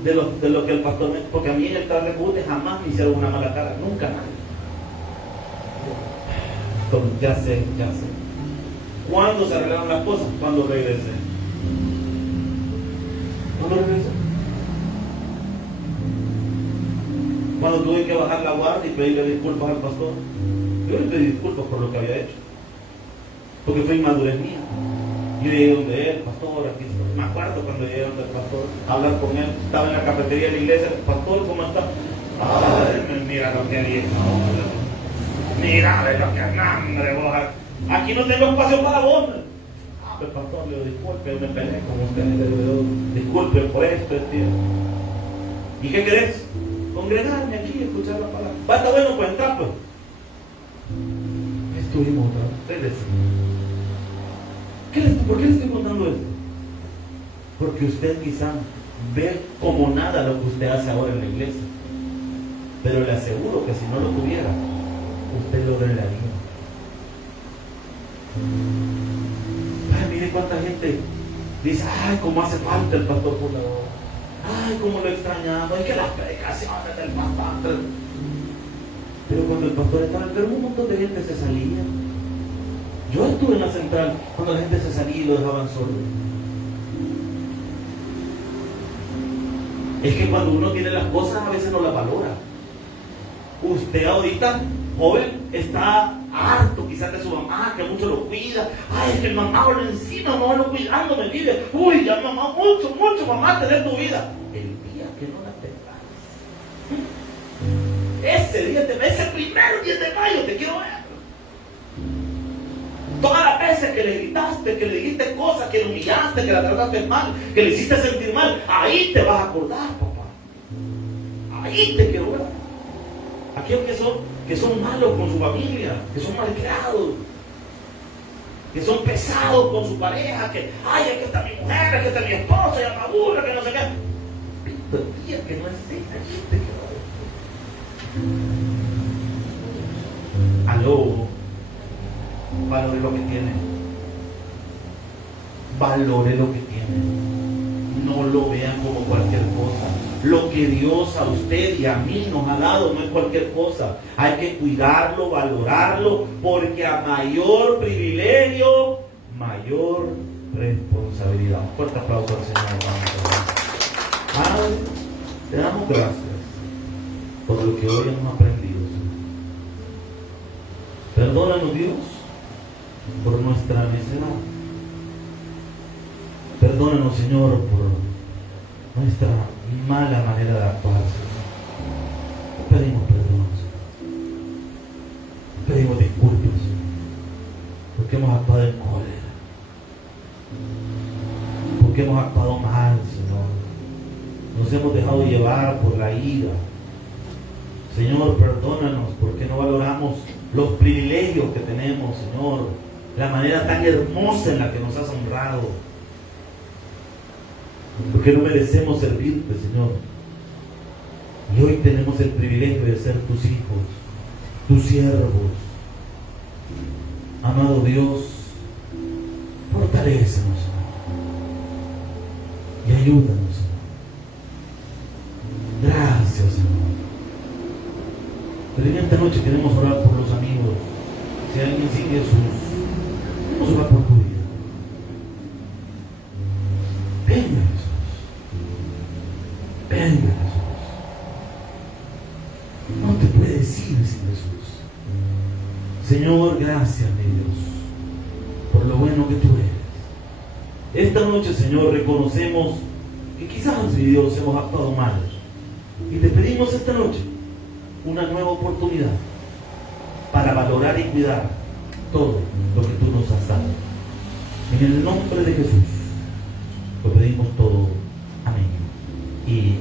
de lo que el pastor me... Porque a mí en el Tarrecute jamás me hicieron una mala cara, nunca nadie. Ya sé. ¿Cuándo se arreglaron las cosas? Cuando regresé. Cuando tuve que bajar la guardia y pedirle disculpas al pastor, yo le pedí disculpas por lo que había hecho, porque fue inmadurez mía. Yo llegué donde él, pastor, aquí estoy. Me acuerdo cuando llegué donde el pastor, a hablar con él, estaba en la cafetería de la iglesia, pastor, ¿cómo está? Ay, mira lo que dije, mira lo que hambre, vos. Aquí no tengo espacio para vos. El pastor le dijo, disculpe, yo me peleé con usted, le digo, disculpe por esto, tío. ¿Y qué querés? Congregarme aquí y escuchar la palabra. Va, está bueno, pues entrar, pues. Estuvimos otra vez. ¿Por qué le estoy contando esto? Porque usted quizá ve como nada lo que usted hace ahora en la iglesia. Pero le aseguro que si no lo tuviera, usted lograría. Ay, mire cuánta gente dice, ay, cómo hace falta el pastor Volador. Ay, cómo lo extrañamos. Es que las predicaciones del pastor. Pero cuando el pastor estaba enfermo, un montón de gente se salía. Yo estuve en la central cuando la gente se salía y lo dejaban solo. Es que cuando uno tiene las cosas, a veces no las valora. Usted ahorita, joven, está harto quizás de su mamá, que mucho lo cuida. Ay, es que el mamá por encima, mamá lo cuidando, me vive. Uy, ya mamá, mucho, mamá, tener tu vida. El día que no la tengas, ese día, ese primer 10 de mayo, te quiero ver. Todas las veces que le gritaste, que le dijiste cosas, que le humillaste, que la trataste mal, que le hiciste sentir mal, ahí te vas a acordar, papá. Ahí te quiero ver. Aquellos que son malos con su familia, que son malcriados, que son pesados con su pareja, que, ay, aquí está mi mujer, aquí está mi esposa, ya me aburre, que no sé qué. Pero el día que no esté, allí te quiero ver. Aló. Valore lo que tiene. Valore lo que tiene. No lo vean como cualquier cosa. Lo que Dios a usted y a mí nos ha dado no es cualquier cosa. Hay que cuidarlo, valorarlo, porque a mayor privilegio, mayor responsabilidad. Un fuerte aplauso al Señor. Padre, te damos gracias por lo que hoy hemos aprendido, Señor. Perdónanos, Dios, por nuestra necedad. Perdónanos, Señor, por nuestra mala manera de actuar, Señor. Pedimos perdón, Señor. Pedimos disculpas, Señor, porque hemos actuado en cólera, porque hemos actuado mal, Señor. Nos hemos dejado llevar por la ira. Señor, perdónanos porque no valoramos los privilegios que tenemos, Señor, la manera tan hermosa en la que nos has honrado, porque no merecemos servirte, Señor. Y hoy tenemos el privilegio de ser tus hijos, tus siervos. Amado Dios, fortalécenos, Señor, y ayúdanos, Señor. Gracias, Señor. Pero en esta noche queremos orar por los amigos. Si alguien sin Jesús, vamos a orar por tu vida. Venga, Jesús. Venga, Jesús. No te puedes ir sin Jesús. Señor, gracias, mi Dios, por lo bueno que tú eres. Esta noche, Señor, reconocemos que quizás, mi Dios, hemos actuado mal. Y te pedimos esta noche una nueva oportunidad para valorar y cuidar todo lo que tú nos has dado. En el nombre de Jesús lo pedimos todo. Amén. Y amén.